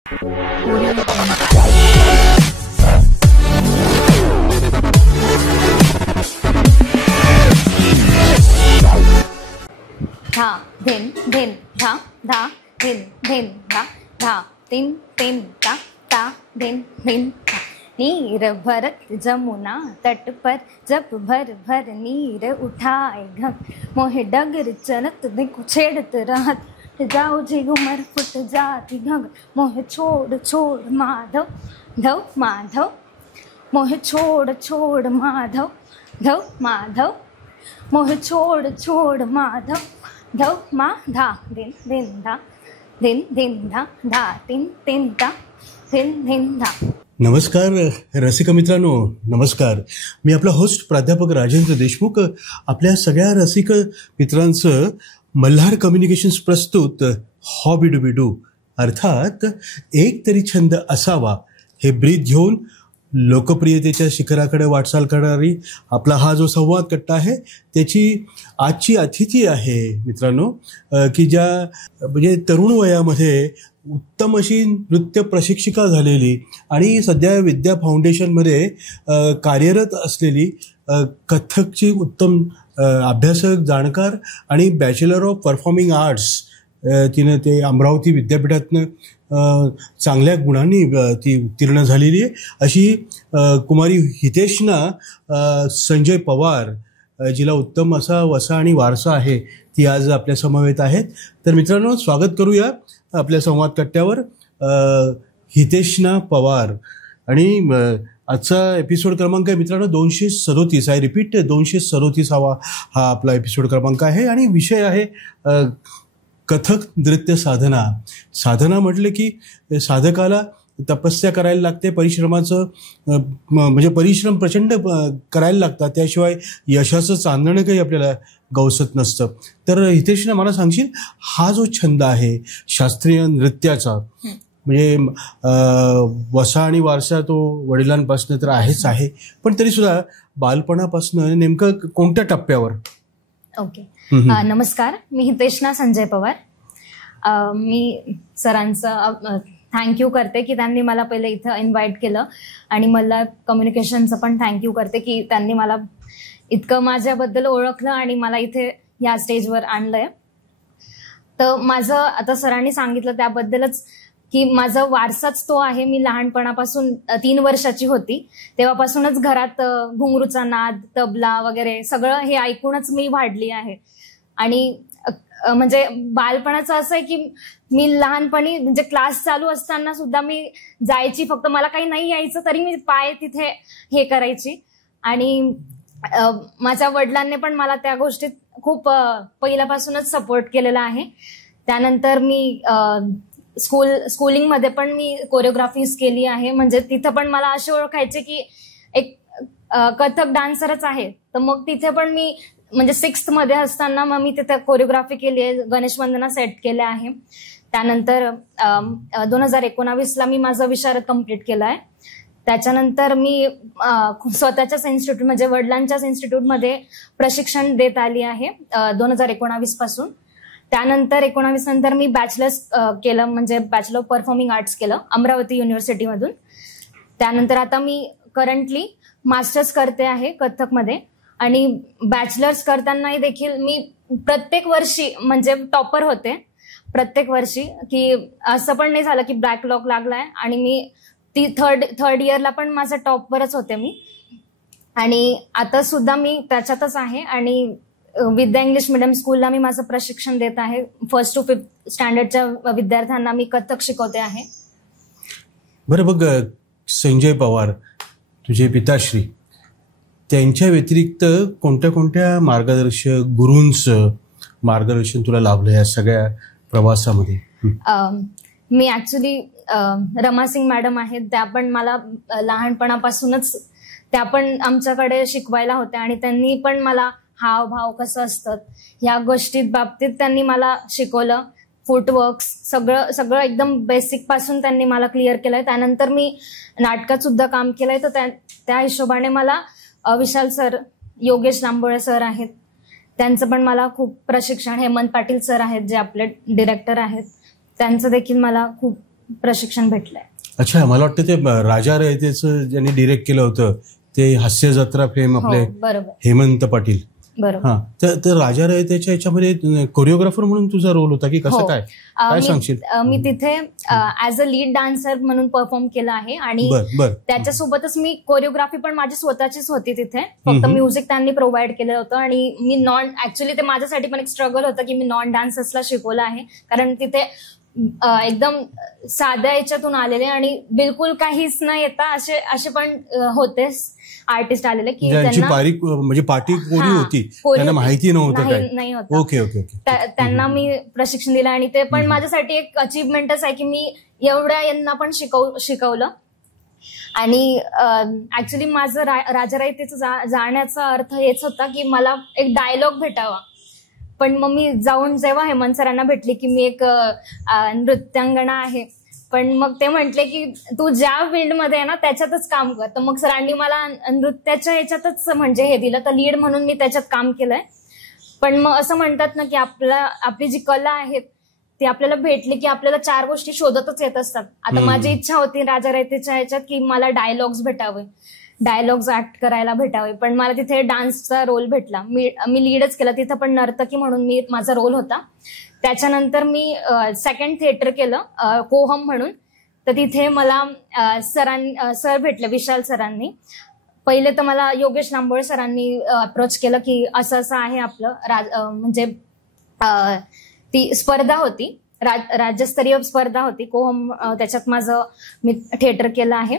धा धिन धिन धा धा धिन धिन धा धा तिन तिन ता ता धिन धिन धा। नीर भरत जमुना तट पर जब भर भर नीर उठाए घम, मोहे डगर चलत देखो छेड़त रहत, जाओ जी घुमर फुट जाती घग, मोहे छोड़ छोड़ माधव धव माधव, मोहे छोड़ छोड़ माधव धव माधव, मोहे छोड़ छोड़ माधव धव मा धा दिन दिन धा दिन दिन धा धा तीन तीन धा दिन दिन धा। नमस्कार रसिक मित्रांनो, नमस्कार. मी आपला होस्ट प्राध्यापक राजेंद्र देशमुख आपल्या सगळ्या रसिक मित्रांचं मल्हार कम्युनिकेशन्स प्रस्तुत हॉबी डुबी डू अर्थात एक तरी छंद असावा हे ब्रीद घेऊन लोकप्रियतेच्या शिखराकडे वाटचाल करणारी आपला हा जो संवाद कट्टा आहे त्याची आजची अतिथी आहे मित्रांनो, की ज्या म्हणजे तरुण वयामध्ये उत्तम अशी नृत्य प्रशिक्षिका झालेली आणि सध्या विद्या फाउंडेशनमध्ये कार्यरत असलेली, कथकची उत्तम अभ्यासक जाणकार आणि बॅचलर ऑफ परफॉर्मिंग आर्ट्स तिनं ते अमरावती विद्यापीठातनं चांगल्या गुणांनी ती उत्तीर्ण झालेली आहे अशी कुमारी हितेशना संजय पवार, जिला उत्तम असा वसा आणि वारसा आहे, ती आज आपल्या समवेत आहेत. तर मित्रांनो, स्वागत करूया आपल्या संवाद कट्ट्यावर हितेशना पवार. आणि आजचा एपिसोड क्रमांक आहे मित्रांनो 237. आय रिपीट 237 हा आपला एपिसोड क्रमांक आहे आणि विषय आहे कथक नृत्य साधना. साधना म्हटलं की साधकाला तपस्या करायला लागते, परिश्रमाचं म्हणजे परिश्रम प्रचंड करायला लागतात, त्याशिवाय यशाचं चांदणं काही आपल्याला गवसत नसतं. तर हितेशना, मला सांगशील हा जो छंद आहे शास्त्रीय नृत्याचा, म्हणजे वसा आणि वारसा तो वडिलांपासून तर आहेच आहे, पण तरी सुद्धा बालपणापासून नेमकं कोणत्या टप्प्यावर? ओके, नमस्कार. मी हितेशना संजय पवार. मी सरांचं थँक्यू करते की त्यांनी मला पहिले इथं इन्व्हाइट केलं आणि मला कम्युनिकेशनचं पण थँक्यू करते की त्यांनी मला इतकं माझ्याबद्दल ओळखलं आणि मला इथे या स्टेजवर आणलंय. तर माझं आता सरांनी सांगितलं त्याबद्दलच की माझा वारसाच तो आहे. मी लहानपणापासून 3 वर्षाची होती तेव्हापासूनच घरात घुंगरूचा नाद, तबला वगैरे सगळं हे ऐकूनच मी वाढली आहे. आणि म्हणजे बालपणाचं असं आहे की मी लहानपणी म्हणजे क्लास चालू असताना सुद्धा मी जायची, फक्त मला काही नाही यायचं तरी मी पाय तिथे हे करायची. आणि माझ्या वडिलांनी पण मला त्या गोष्टीत खूप पहिल्यापासूनच सपोर्ट केलेला आहे. त्यानंतर मी स्कूलिंगमध्ये पण मी कोरिओग्राफीज केली आहे, म्हणजे तिथं पण मला असे ओळखायचे की एक कथक डान्सरच आहे. तर मग तिथे पण मी म्हणजे 6th मध्ये असताना मग मी तिथे कोरिओग्राफी केली आहे, गणेश वंदना सेट केल्या आहे. त्यानंतर 2019ला मी माझा विशारद कंप्लीट केला आहे. त्याच्यानंतर मी स्वतःच्याच इन्स्टिट्यूट म्हणजे वडिलांच्याच इन्स्टिट्यूटमध्ये प्रशिक्षण देत आली आहे 2019 पासून. त्यानंतर 19 नंतर मी बॅचलर्स केलं, म्हणजे बॅचलर ऑफ परफॉर्मिंग आर्ट्स केलं अमरावती युनिव्हर्सिटीमधून. त्यानंतर आता मी करंटली मास्टर्स करते आहे कथकमध्ये. आणि बॅचलर्स करतानाही देखील मी प्रत्येक वर्षी म्हणजे टॉपर होते प्रत्येक वर्षी, की असं पण नाही झालं की बॅकलॉग लागलाय. आणि मी ती थर्ड इयरला पण माझं टॉपवरच होते मी. आणि आता सुद्धा मी त्याच्यातच आहे. आणि विद्या इंग्लिश मिडियम स्कूलला मी माझं प्रशिक्षण देत आहे. 1st to 5th स्टँडर्डच्या विद्यार्थ्यांना मी कथक शिकवते आहे. बरं, बघ संजय पवार, तुझे पिताश्री, त्यांच्या व्यतिरिक्त कोणत्या कोणत्या मार्गदर्शक गुरूंचं मार्गदर्शन तुला लाभलं या सगळ्या प्रवासामध्ये? मी ऍक्च्युली रमासिंग मॅडम आहेत, त्या पण मला लहानपणापासूनच त्या पण आमच्याकडे शिकवायला होत्या आणि त्यांनी पण मला हावभाव कसं असतं ह्या गोष्टीत बाबतीत त्यांनी मला शिकवलं. फुटवर्क्स सगळं सगळं एकदम बेसिक पासून त्यांनी मला क्लिअर केलंय. त्यानंतर मी नाटकात सुद्धा काम केलंय. तर त्या हिशोबाने मला विशाल सर, योगेश लांबोळे सर आहेत, त्यांचं पण मला खूप प्रशिक्षण, हेमंत पाटील सर आहेत जे आपले डिरेक्टर आहेत, त्यांचं देखील मला खूप प्रशिक्षण भेटलंय. अच्छा, मला वाटतं ते राजा रयतेचं ज्यांनी डिरेक्ट केलं होतं ते हास्य जत्रा फेम आपले बरोबर हेमंत पाटील. बरोबर. हा, तर राजा रयतेच्या याच्यामध्ये कोरिओग्राफर म्हणून तुझा रोल होता की कसं काय काय सांगशील? मी तिथे ऍज अ लीड डान्सर म्हणून परफॉर्म केलं आहे आणि त्याच्यासोबतच मी कोरिओग्राफी पण माझी स्वतःचीच होती तिथे. फक्त म्युझिक त्यांनी प्रोव्हाइड केलं होतं आणि मी ऍक्च्युली ते माझ्यासाठी पण एक स्ट्रगल होतं की मी नॉन डान्सर्सला शिकवलं आहे, कारण तिथे एकदम साध्या याच्यातून आलेले आणि बिलकुल काहीच न येता असे पण होते आर्टिस्ट आलेले की त्यांना म्हणजे पाठी कोरी होती, त्यांना माहिती नाही होतं. Okay okay okay. त्यांना मी प्रशिक्षण दिलं आणि ते पण माझ्यासाठी एक अचीवमेंटच आहे की मी एवढ्या यांना पण शिकवलं. आणि ऍक्च्युली माझं राजा रयतेचं जाण्याचा अर्थ हेच होता की मला एक डायलॉग भेटावा. पण मग मी जाऊन जेव्हा हेमंत सरांना भेटली की मी एक नृत्यांगना आहे, पण मग ते म्हटले की तू ज्या फील्डमध्ये आहे ना त्याच्यातच काम कर. तर मग सरांनी मला नृत्याच्या ह्याच्यातच म्हणजे हे दिलं, तर लीड म्हणून मी त्याच्यात काम केलंय. पण मग असं म्हणतात ना की आपली जी कला आहे ती आपल्याला भेटली की आपल्याला 4 गोष्टी शोधतच येत असतात. आता माझी इच्छा होती राजा रयतेच्या ह्याच्यात की मला डायलॉग्स भेटावे, डायलॉग्स ऍक्ट करायला भेटावे, पण मला तिथे डान्सचा रोल भेटला. मी लीडच केला तिथं, पण नर्तकी म्हणून माझा रोल होता. त्याच्यानंतर मी सेकंड थिएटर केलं कोहम म्हणून. तर तिथे मला सर भेटले, विशाल सरांनी. पहिले तर मला योगेश नांबोळे सरांनी अप्रोच केलं की असं असं आहे आपलं म्हणजे ती स्पर्धा होती, राज्यस्तरीय स्पर्धा होती कोहम, त्याच्यात माझं मी थिएटर केलं आहे.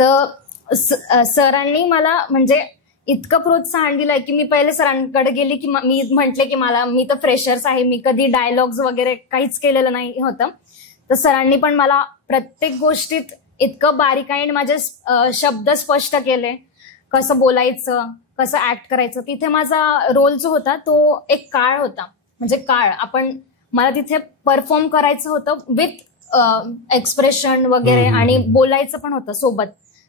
तर सरांनी मला म्हणजे इतकं प्रोत्साहन दिलंय की मी पहिले सरांकडे गेली की मी म्हटले की मी तर फ्रेशर्स आहे, मी कधी डायलॉग्स वगैरे काहीच केलेलं नाही होतं. तर सरांनी पण मला प्रत्येक गोष्टीत इतकं बारीकाईने माझे शब्द स्पष्ट केले, कसं बोलायचं, कसं ऍक्ट करायचं. तिथे माझा रोल जो होता तो एक काळ होता, म्हणजे मला तिथे परफॉर्म करायचं होतं विथ एक्सप्रेशन वगैरे आणि बोलायचं पण होतं सोबत.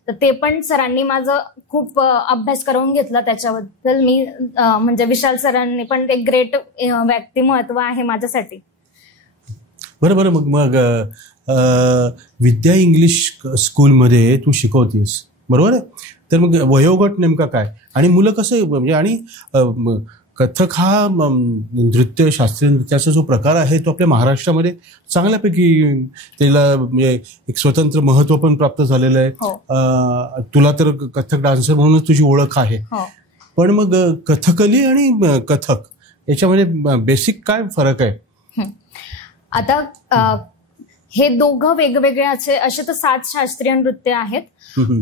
तर ते पण सरांनी माझं खूप अभ्यास करून घेतला त्याच्याबद्दल. मी म्हणजे विशाल सरांनी पण एक ग्रेट व्यक्तिमत्व आहे माझ्यासाठी. बरं. मग विद्या इंग्लिश स्कूलमध्ये तू शिकवतीस, बरोबर आहे? तर मग वयोगट नेमका काय आणि मुलं कसं म्हणजे, आणि कथक हा नृत्य, शास्त्रीय नृत्याचा जो प्रकार आहे तो आपल्या महाराष्ट्रामध्ये चांगल्यापैकी त्याला म्हणजे एक स्वतंत्र महत्व पण प्राप्त झालेलं आहे. तुला तर कथक डान्सर म्हणूनच तुझी ओळख आहे. पण मग कथकली आणि कथक याच्यामध्ये बेसिक काय फरक आहे? आता हे दोघं वेगवेगळे असे तर 7 शास्त्रीय नृत्य आहेत,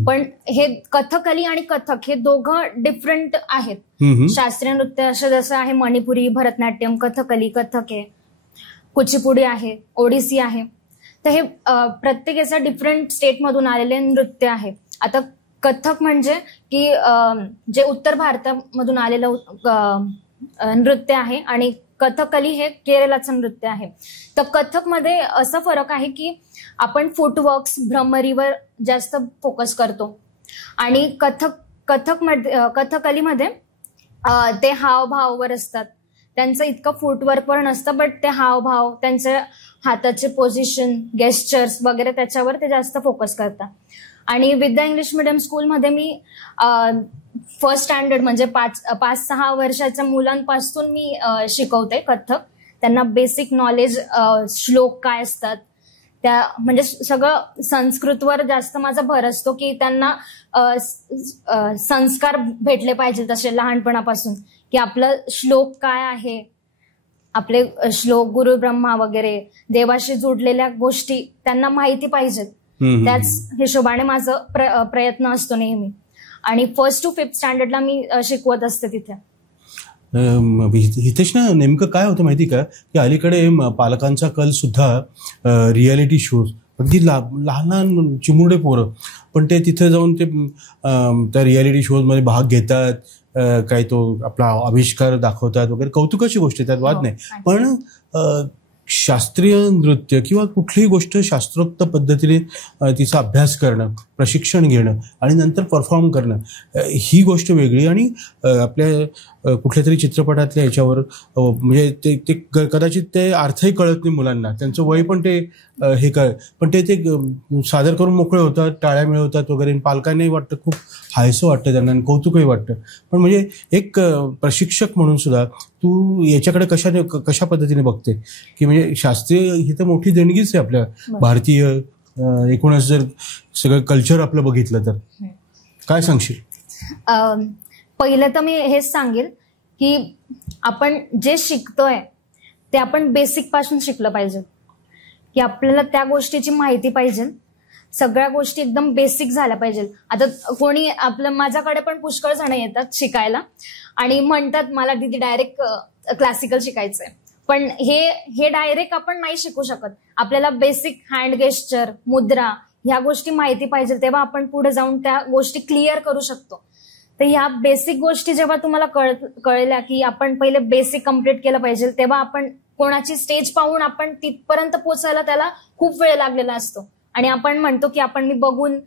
पण हे कथकली आणि कथक हे दोघं डिफरंट आहेत. शास्त्रीय नृत्य असं जसं आहे मणिपुरी, भरतनाट्यम, कथकली, कथक आहे, कुचिपुडी आहे, ओडिसी आहे. तर हे प्रत्येक याचा डिफरंट स्टेटमधून आलेले नृत्य आहे. आता कथक म्हणजे की जे उत्तर भारतामधून आलेलं नृत्य आहे आणि कथकली हे केरळाचं नृत्य आहे. तर कथकमध्ये असा फरक आहे की आपण फुटवर्क्स, भ्रमरीवर जास्त फोकस करतो आणि कथकलीमध्ये ते हावभावावर असतात. त्यांचं इतकं फुटवर्कवर नसतं, बट ते हावभाव, त्यांचे हाताचे पोझिशन, गेस्चर्स वगैरे त्याच्यावर ते जास्त फोकस करतात. आणि विद्या इंग्लिश मिडियम स्कूलमध्ये मी फर्स्ट स्टँडर्ड म्हणजे 5-6 वर्षाच्या मुलांपासून मी शिकवते कथक. त्यांना बेसिक नॉलेज, श्लोक काय असतात त्या, म्हणजे सगळं संस्कृतवर जास्त माझा भर असतो की त्यांना संस्कार भेटले पाहिजे तसे लहानपणापासून, की आपलं श्लोक काय आहे, आपले श्लोक, गुरु ब्रह्मा वगैरे देवाशी जोडलेल्या गोष्टी त्यांना माहिती पाहिजेत. त्याच हिशोबाने माझं प्रयत्न असतो नेहमी. आणि 1st to 5th स्टँडर्डला मी शिकवत असते तिथे. हितेश ना, नेमकं काय होतं माहिती का की अलीकडे पालकांचा कल सुद्धा रियालिटी शोज, अगदी लहान लहान चिमुरडे पोरं पण ते तिथे जाऊन ते त्या रियालिटी शोजमध्ये भाग घेतात, काही तो आपला आविष्कार दाखवतात वगैरे, कौतुकाची गोष्ट, त्यात वाद नाही. पण शास्त्रीय नृत्य किंवा कुठलीही गोष्ट शास्त्रोक्त पद्धतीने तिचा अभ्यास करणं, प्रशिक्षण घेणं आणि नंतर परफॉर्म करणं, ही गोष्ट वेगळी. आणि आपल्या कुठल्या तरी चित्रपटातल्या याच्यावर म्हणजे ते कदाचित ते अर्थही कळत नाही मुलांना, त्यांचं वय पण ते हे पण ते सादर करून मोकळे होतात, टाळ्या मिळवतात वगैरे. पालकांनाही वाटतं, खूप हायसं वाटतं त्यांना आणि कौतुकही वाटतं. पण म्हणजे एक प्रशिक्षक म्हणून सुद्धा तू याच्याकडे कशा पद्धतीने बघते की म्हणजे शास्त्रीय ही तर मोठी देणगीच आहे आपल्या भारतीय एकूणच जर सगळं कल्चर आपलं बघितलं तर. काय सांगशील? पहिलं तर मी हेच सांगेल की आपण जे शिकतोय ते आपण बेसिक पासून शिकलं पाहिजे, की आपल्याला त्या गोष्टीची माहिती पाहिजे, सगळ्या गोष्टी एकदम बेसिक झाल्या पाहिजे. आता कोणी माझ्याकडे पण पुष्कळ जण येतात शिकायला आणि म्हणतात मला दीदी डायरेक्ट क्लासिकल शिकायचंय, पण हे डायरेक्ट आपण नाही शिकू शकत. आपल्याला बेसिक हँड गेस्चर, मुद्रा ह्या गोष्टी माहिती पाहिजे, तेव्हा आपण पुढे जाऊन त्या गोष्टी क्लिअर करू शकतो. तर ह्या बेसिक गोष्टी जेव्हा तुम्हाला कळल्या की आपण पहिले बेसिक कम्प्लीट केलं पाहिजे, तेव्हा आपण कोणाची स्टेज पाहून आपण तिथपर्यंत पोहोचायला त्याला खूप वेळ लागलेला असतो. आणि आपण म्हणतो की मी बघून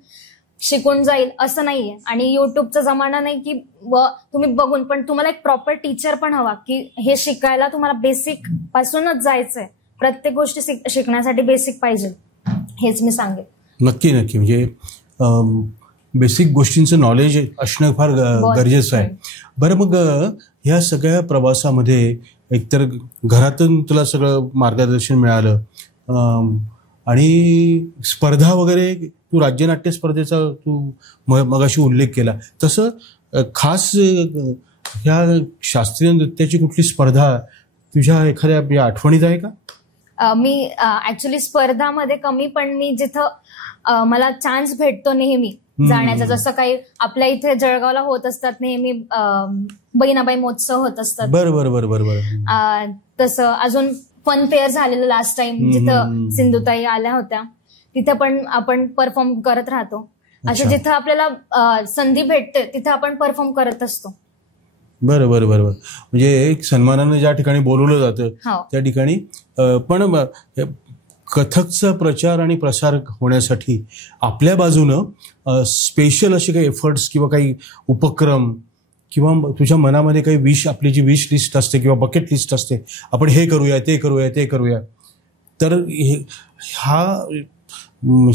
शिकून जाईल, असं नाहीये. आणि युट्यूबचा जमाना नाही की तुम्ही बघून, पण तुम्हाला एक प्रॉपर टीचर पण हवा की हे शिकायला तुम्हाला बेसिक पासूनच जायचंय. प्रत्येक गोष्टी शिकण्यासाठी बेसिक पाहिजे, हेच मी सांगेन. नक्की नक्की. म्हणजे बेसिक गोष्टींचं नॉलेज असणं फार गरजेचं आहे. बरं, मग ह्या सगळ्या प्रवासामध्ये एकतर घरातून तुला सगळं मार्गदर्शन मिळालं आणि स्पर्धा वगैरे, तू राज्यनाट्य स्पर्धेचा तू मगाशी उल्लेख केला, तसं खास ह्या शास्त्रीय नृत्याची कुठली स्पर्धा तुझ्या एखाद्या आठवणीत आहे का? मी ऍक्च्युली स्पर्धामध्ये कमी, पण मी जिथं मला चान्स भेटतो नेहमी जाण्याचा, जसं काही आपल्या इथे जळगावला होत असतात नेहमी बहिणाबाई महोत्सव होत असतात. बरोबर. तसं अजून फन फेअर झालेलं लास्ट टाइम जिथं सिंधुताई आल्या होत्या, तिथे पण आपण परफॉर्म करत राहतो. असं जिथं आपल्याला संधी भेटते तिथं आपण परफॉर्म करत असतो. बरोबर. म्हणजे एक सन्मानानं ज्या ठिकाणी बोलवलं जातं त्या ठिकाणी. पण कथकचा प्रचार आणि प्रसार होण्यासाठी आपल्या बाजूनं स्पेशल असे काही एफर्ट्स किंवा काही उपक्रम किंवा तुझ्या मनामध्ये काही आपली जी विश लिस्ट असते किंवा बकेट लिस्ट असते, आपण हे करूया, ते करूया, तर हा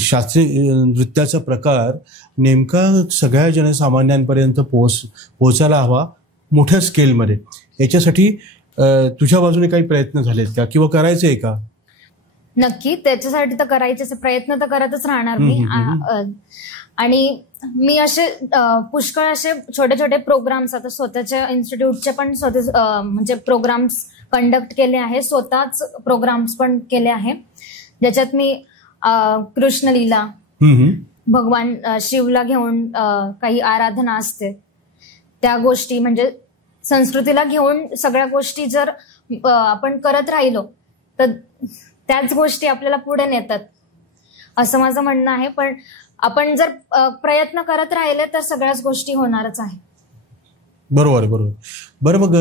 शास्त्रीय नृत्याचा प्रकार नेमका सगळ्या जनसामान्यांपर्यंत पोहोचायला हवा मोठ्या स्केलमध्ये. याच्यासाठी तुझ्या बाजूने काही प्रयत्न झालेत का किंवा करायचे आहे का? नक्की, त्याच्यासाठी तर करायचे प्रयत्न तर करतच राहणार मी. आणि मी असे पुष्कळ असे छोटे छोटे प्रोग्राम्स आता स्वतःच्या इन्स्टिट्यूटचे पण म्हणजे प्रोग्राम्स कंडक्ट केले आहे, स्वतःच प्रोग्राम्स पण केले आहे, ज्याच्यात मी कृष्णलीला, भगवान शिवला घेऊन काही आराधना असते, त्या गोष्टी म्हणजे संस्कृतीला घेऊन सगळ्या गोष्टी जर आपण करत राहिलो तर त्याच गोष्टी आपल्याला पुढे नेतात, असं माझं म्हणणं आहे. पण आपण जर प्रयत्न करत राहिले तर सगळ्याच गोष्टी होणारच आहे. बरोबर. बरं, मग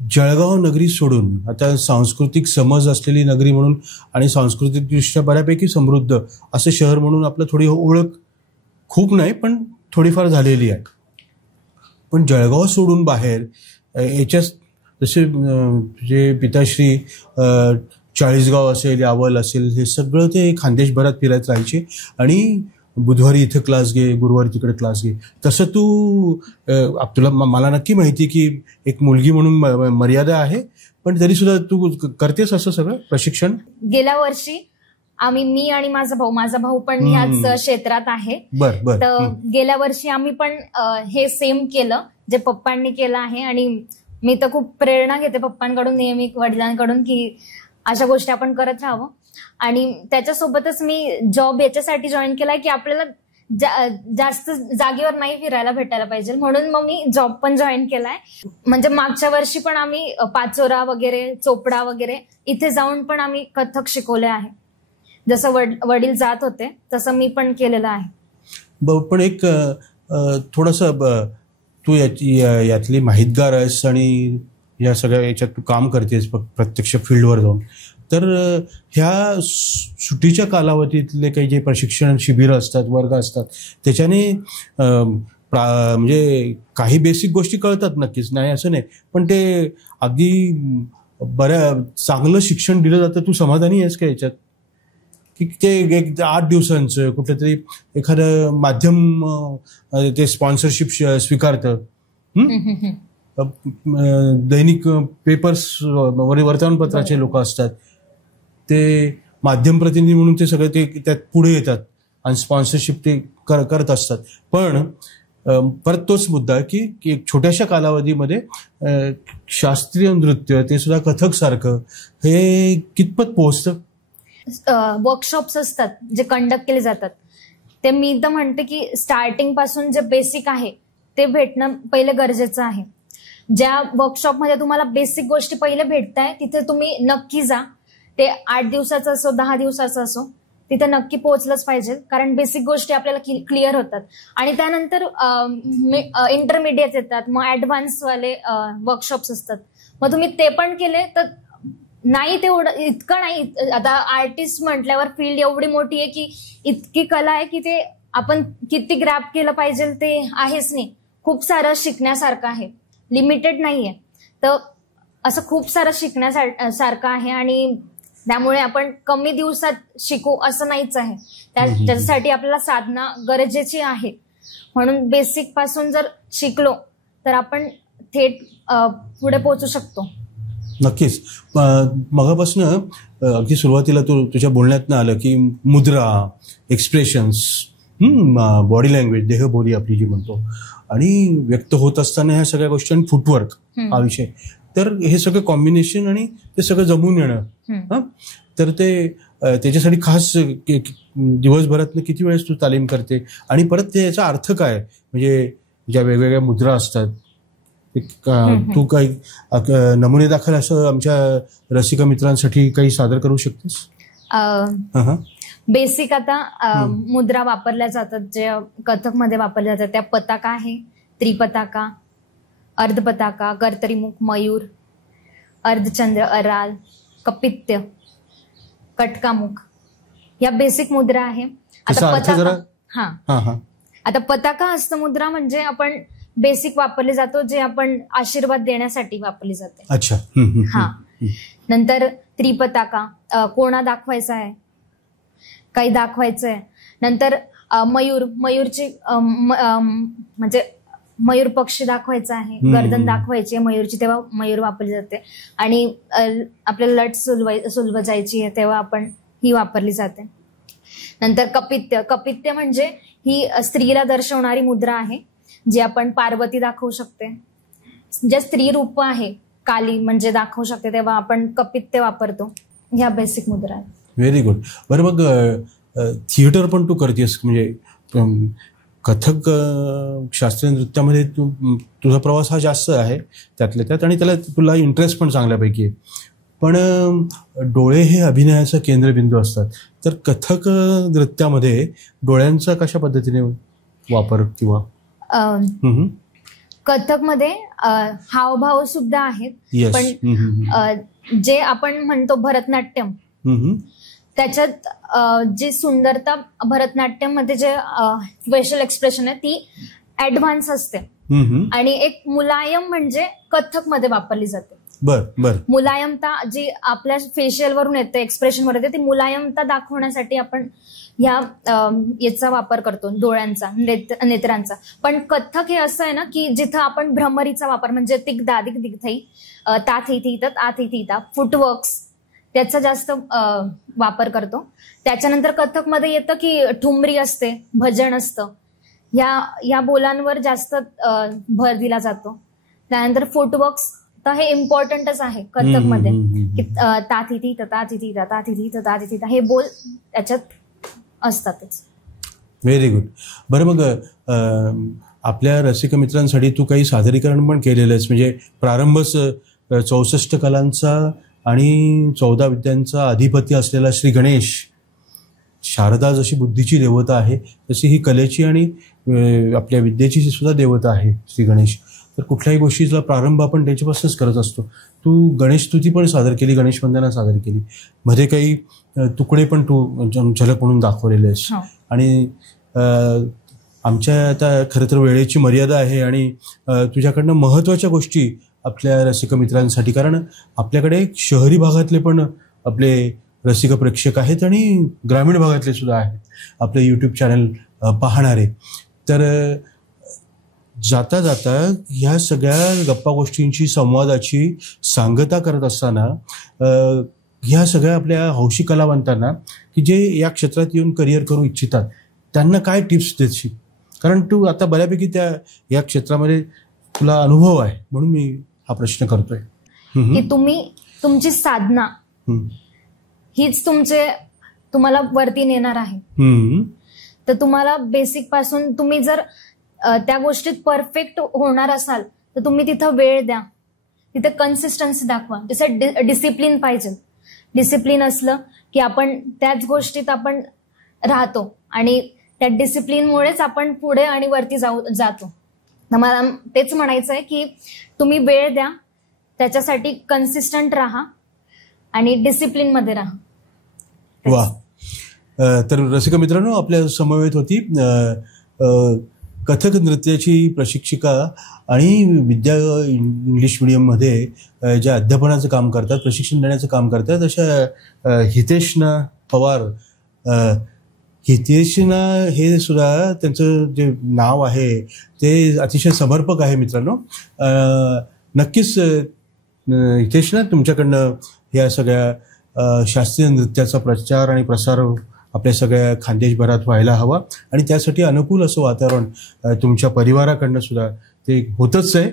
जळगाव नगरी सोडून आता सांस्कृतिक समज असलेली नगरी म्हणून आणि सांस्कृतिकदृष्ट्या बऱ्यापैकी समृद्ध असं शहर म्हणून आपलं थोडी ओळख खूप नाही पण थोडीफार झालेली आहे. पण जळगाव सोडून बाहेर याच्या जसे जे पिताश्री चाळीसगाव असेल, यावल असेल, हे सगळं ते खानदेशभरात फिरायला राहायचे आणि बुधवारी इथं क्लास घे, गुरुवारी तिकडे क्लास घे. तसं तू तुला मला नक्की माहिती की एक मुलगी म्हणून मर्यादा आहे, पण तरी सुद्धा तू करतेस असं सगळं प्रशिक्षण? गेल्या वर्षी मी आणि माझा भाऊ पण ह्याच क्षेत्रात आहे. तर गेल्या वर्षी आम्ही पण हे सेम केलं जे पप्पांनी केलं आहे. आणि मी तर खूप प्रेरणा घेते पप्पांकडून नेहमी, वडिलांकडून, की अशा गोष्टी आपण करत राहावं. आणि त्याच्यासोबतच मी जॉब याच्यासाठी जॉईन केलाय की आपल्याला जास्त जागेवर नाही फिरायला भेटायला पाहिजे, म्हणून मग मी जॉब पण जॉईन केलाय. म्हणजे मागच्या वर्षी पण आम्ही पाचोरा वगैरे, चोपडा वगैरे इथे जाऊन पण आम्ही कथक शिकवले आहे. जसं वडील जात होते तसं मी पण केलेलं आहे. पण एक थोडंसं तू यातली माहितगार आहेस आणि या सगळ्या याच्यात तू काम करतेस प्रत्यक्ष फील्डवर जाऊन, तर ह्या सुट्टीच्या कालावधीतले काही जे प्रशिक्षण शिबिरं असतात, वर्ग असतात, त्याच्याने म्हणजे काही बेसिक गोष्टी कळतात नक्कीच, नाही असं नाही, पण ते अगदी चांगलं शिक्षण दिलं जातं. तू समाधानी आहेस का याच्यात की ते एक 8 दिवसांचं कुठलं तरी एखादं माध्यम ते स्पॉन्सरशिप स्वीकारतं, दैनिक पेपर्स वर्तमानपत्राचे लोक असतात, ते माध्यम प्रतिनिधी म्हणून ते सगळे ते त्यात पुढे येतात आणि स्पॉन्सरशिप ते करत असतात. पण परत तोच मुद्दा की एक छोट्याशा कालावधीमध्ये शास्त्रीय नृत्य, ते सुद्धा कथक सारखं, हे कितपत पोहोचतं? वर्कशॉप्स असतात जे कंडक्ट केले जातात, ते मी तर म्हणते की स्टार्टिंग पासून जे बेसिक आहे ते भेटणं पहिले गरजेचं आहे. ज्या वर्कशॉपमध्ये तुम्हाला बेसिक गोष्टी पहिले भेटताय तिथे तुम्ही नक्की जा. ते 8 दिवसाचं असो 10 दिवसाचं असो, तिथे नक्की पोहोचलंच पाहिजे, कारण बेसिक गोष्टी आपल्याला क्लिअर होतात. आणि त्यानंतर इंटरमिडिएट येतात, मग ऍडव्हान्सवाले वर्कशॉप्स असतात, मग तुम्ही ते पण केले तर नाही तेवढं इतकं नाही. आता आर्टिस्ट म्हटल्यावर फील्ड एवढी मोठी आहे की इतकी कला आहे की ते आपण किती ग्रॅब केलं पाहिजे ते आहेच नाही. खूप सारं शिकण्यासारखं आहे, लिमिटेड नाहीये. तर असं खूप सारं शिकण्यासारखं आहे आणि त्यामुळे आपण कमी दिवसात शिकू असं नाहीच आहे. त्याच्यासाठी आपल्याला साधना गरजेची आहे. म्हणून बेसिक पासून जर शिकलो तर आपण थेट पुढे पोहोचू शकतो. नक्कीच. मगापासून अगदी सुरुवातीला तुझ्या बोलण्यातनं आलं की मुद्रा, एक्सप्रेशन्स, बॉडी लँग्वेज, देहबोली आपली जी म्हणतो, आणि व्यक्त होत असताना ह्या सगळ्या गोष्टी, आणि फुटवर्क हा विषय, तर हे सगळं कॉम्बिनेशन आणि ते सगळं जमून येणं, तर ते त्याच्यासाठी खास दिवसभरातनं किती वेळेस तू तालीम करते, आणि परत ते याचा अर्थ काय, म्हणजे ज्या वेगवेगळ्या मुद्रा असतात, तू काही नमुने दाखल असं आमच्या रसिक मित्रांसाठी काही सादर करू शकतेस? बेसिक आता मुद्रा वापरल्या जातात जे कथक मध्ये वापरल्या जातात, त्या पताका आहे, त्रिपताका, अर्धपताका, कर्तरीमुख, मयूर, अर्धचंद्र, अराल, कपित्य, कटकामुख, या बेसिक मुद्रा आहे. आता पताका, आता पताका हस्तमुद्रा म्हणजे आपण बेसिक वापरले जातो, जे आपण आशीर्वाद देण्यासाठी वापरली जाते. अच्छा. नंतर त्रिपताका, कोणा दाखवायचा आहे, काही दाखवायचंय. नंतर मयूरची म्हणजे मयूर पक्षी दाखवायचा आहे, गर्दन दाखवायची आहे मयूरची, तेव्हा मयूर वापरली जाते. आणि आपल्याला लट सुलवायची आहे तेव्हा आपण ही वापरली जाते. नंतर कपित्य म्हणजे ही स्त्रीला दर्शवणारी मुद्रा आहे, जी आपण पार्वती दाखवू शकते. जे स्त्री रूप आहे काली म्हणजे दाखवू शकते, तेव्हा आपण कपित्य वापरतो. ह्या बेसिक मुद्रा आहेत. Very good. बरं, मग थिएटर पण तू करतेस, म्हणजे कथक शास्त्रीय नृत्यामध्ये तुझा प्रवास हा जास्त आहे त्यातल्या त्यात, आणि त्याला तुला इंटरेस्ट पण चांगल्यापैकी आहे. पण डोळे हे अभिनयाचा केंद्रबिंदू असतात, तर कथक नृत्यामध्ये डोळ्यांचा कशा पद्धतीने वापर किंवा कथक मध्ये हावभाव सुद्धा आहेत. पण जे आपण म्हणतो भरतनाट्यम, त्याच्यात जी सुंदरता भरतनाट्यम मध्ये जे फेशियल एक्सप्रेशन आहे ती ऍडव्हान्स असते, आणि एक मुलायम म्हणजे कथक मध्ये वापरली जाते. बर. मुलायमता जी आपल्या फेशियल वरून येते, एक्सप्रेशन वर येते, ती मुलायमता दाखवण्यासाठी आपण याचा वापर करतो, डोळ्यांचा, नेत्रांचा. पण कथक हे असं आहे ना की जिथं आपण भ्रमरीचा वापर म्हणजे तिगदा दिग्थई, ताथी ता, फुटवर्क्स, त्याचा जास्त वापर करतो. त्याच्यानंतर कथक मध्ये येतं की ठुमरी असते, भजन असतं, या बोलांवर जास्त भर दिला जातो. त्यानंतर फुटवर्क्स तर हे इम्पॉर्टंटच आहे कथक मध्ये, की ताथी हे बोल त्याच्यात असतातच. Very good. बरं, मग आपल्या रसिक मित्रांसाठी तू काही सादरीकरण पण केलेलं आहेस, म्हणजे प्रारंभच 64 कलांचा आणि 14 विद्यांचा अधिपती असलेला श्री गणेश, शारदा जशी बुद्धीची देवता आहे तशी ही कलेची आणि आपल्या विद्येची सुद्धा देवता आहे श्री गणेश. तर कुठल्याही गोष्टीचा प्रारंभ आपण त्याच्यापासूनच करत असतो. तू गणेश स्तुती पण सादर केली, गणेश वंदना सादर केली, मध्ये काही तुकडे पण तू झलक म्हणून दाखवलेले आहेस. आणि आमच्या आता खरं तर वेळेची मर्यादा आहे आणि तुझ्याकडनं महत्त्वाच्या गोष्टी आपल्या रसिक मित्रांसाठी, कारण आपल्याकडे शहरी भागातले पण आपले रसिक प्रेक्षक आहेत आणि ग्रामीण भागातले सुद्धा आहेत आपले यूट्यूब चॅनल पाहणारे. तर जाता जाता ह्या सगळ्या गप्पा गोष्टींची, संवादाची सांगता करत असताना ह्या सगळ्या आपल्या हौशी कलावंतांना की जे या क्षेत्रात येऊन करिअर करू इच्छितात त्यांना काय टिप्स देशील? कारण तू आता बऱ्यापैकी या क्षेत्रामध्ये तुला अनुभव आहे, म्हणून मी हा प्रश्न करतोय. की तुमची साधना हीच तुम्हाला वरती नेणार आहे. तर तुम्हाला बेसिक पासून तुम्ही जर त्या गोष्टीत परफेक्ट होणार असाल तर तुम्ही तिथं वेळ द्या, तिथे कन्सिस्टन्सी दाखवा, तसं डिसिप्लिन पाहिजे. डिसिप्लिन असलं की आपण त्याच गोष्टीत आपण राहतो आणि त्या डिसिप्लिनमुळेच आपण पुढे आणि वरती जातो. मला तेच म्हणायचं आहे की तुम्ही वेळ द्या, त्याच्यासाठी कन्सिस्टंट राहा आणि डिसिप्लिन मध्ये राहा. वा. तर रसिक मित्रांनो, आपल्या समवेत होती कथक नृत्याची प्रशिक्षिका आणि विद्या इंग्लिश मीडियममध्ये ज्या अध्यापनाचं काम करतात, प्रशिक्षण देण्याचं काम करतात, अशा हितेशना पवार. हितेशना हे सुद्धा त्यांचं जे नाव आहे ते अतिशय समर्पक आहे मित्रांनो. नक्कीच हितेशना, तुमच्याकडनं या सगळ्या शास्त्रीय नृत्याचा प्रचार आणि प्रसार आपल्या सगळ्या खानदेशभरात व्हायला हवा आणि त्यासाठी अनुकूल असं वातावरण तुमच्या परिवाराकडनं सुद्धा ते होतच आहे.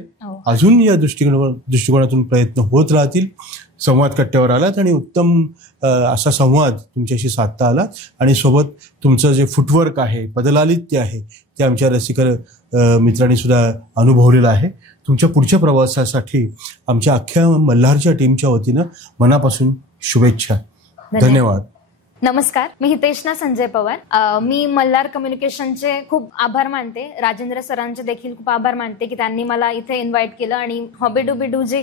अजून या दृष्टिकोनातून प्रयत्न होत राहतील. संवाद कट्ट्यावर आलात आणि उत्तम असा संवाद तुमच्याशी साधता आला आणि सोबत तुमचं जे फुटवर्क आहे, पदलालित्य आहे, ते आमच्या रसिक मित्रांनी सुद्धा अनुभवलेलं आहे. तुमच्या पुढच्या प्रवासासाठी आमच्या अख्ख्या मल्हारच्या टीमच्या वतीनं मनापासून शुभेच्छा. धन्यवाद. नमस्कार, मी हितेशना संजय पवार. मी मल्हार कम्युनिकेशनचे खूप आभार मानते. राजेंद्र सरांचे देखील खूप आभार मानते की त्यांनी मला इथे इन्व्हाइट केलं आणि हॉबी डू बी डू जी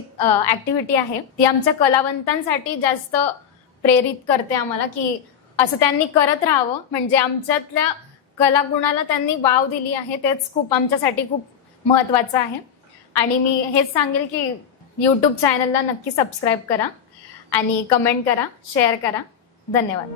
ऍक्टिव्हिटी आहे ती आमच्या कलावंतांसाठी जास्त प्रेरित करते आम्हाला की असं त्यांनी करत राहावं. म्हणजे आमच्यातल्या कलागुणाला त्यांनी वाव दिली आहे, तेच खूप आमच्यासाठी खूप महत्वाचं आहे. आणि मी हेच सांगेल की यूट्यूब चॅनलला नक्की सबस्क्राईब करा आणि कमेंट करा, शेअर करा. धन्यवाद.